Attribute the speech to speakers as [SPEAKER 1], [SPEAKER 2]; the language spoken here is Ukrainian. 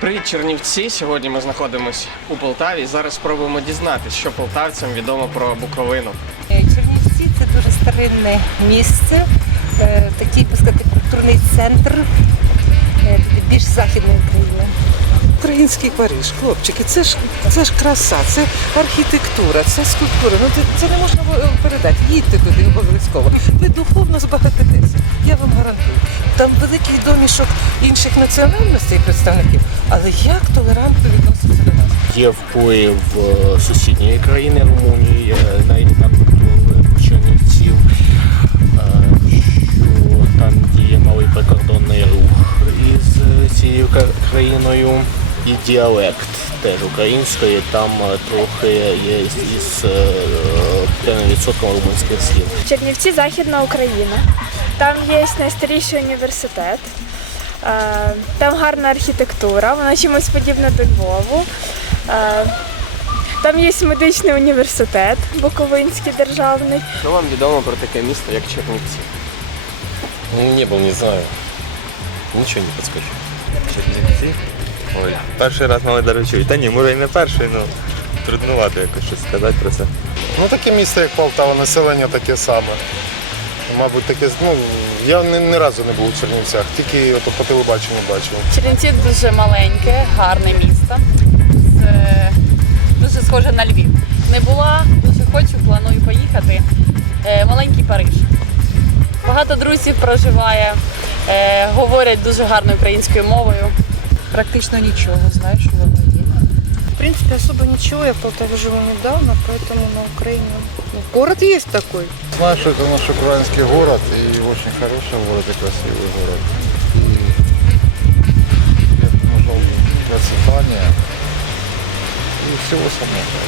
[SPEAKER 1] Привіт, Чернівці. Сьогодні ми знаходимося у Полтаві. Зараз спробуємо дізнатися, що полтавцям відомо про Буковину.
[SPEAKER 2] Е, Чернівці це дуже старинне місце, е, такий так сказати, культурний центр е, більш західної України.
[SPEAKER 3] Український Париж, хлопчики, це ж це ж краса, це архітектура, це скульптура. Ну це, це не можна е, передати. Їдьте туди обов'язково. Ви духовно збагатитеся. Я вам гарантую. Там великий домішок інших національностей представників, але як толерантно відносяться до нас.
[SPEAKER 4] Є вплив е, сусідньої країни Румунії е, навіть на культуру е, що там діє малий прикордонний рух із цією країною. І діалект теж української, там е, трохи є із, е, певним відсотком румунських слів.
[SPEAKER 5] Чернівці Західна Україна. Там є найстаріший університет. Е, Там гарна архітектура, вона чимось подібна до Львову. Там є медичний університет Буковинський державний.
[SPEAKER 1] Що вам відомо про таке місто, як Чернівці?
[SPEAKER 6] Не был, не знаю. Ничего не подскажу. Чернівці? Ой, перший раз мали даже чують. Та ні, може і не перший, ну труднувато якось щось сказати про це.
[SPEAKER 7] Ну, таке місто, як Полтава, населення таке саме. Мабуть, таке, ну, я ні, ні разу не був у Чернівцях, тільки ото по телебаченню бачив.
[SPEAKER 8] Чернівці дуже маленьке, гарне місто. З, е, дуже схоже на Львів. Не була, дуже хочу, планую поїхати. Е, Маленький Париж. Багато друзів проживає, е, говорять дуже гарною українською мовою.
[SPEAKER 2] Практично нічого, знаю, воно є.
[SPEAKER 9] В принципе, особо ничего. Я в Полтаве живу недавно, поэтому на Украине ну, город есть такой.
[SPEAKER 7] Знаю, що це наш український город, і дуже хороший город, і красивий город. І я б нажав процветания і всього самого.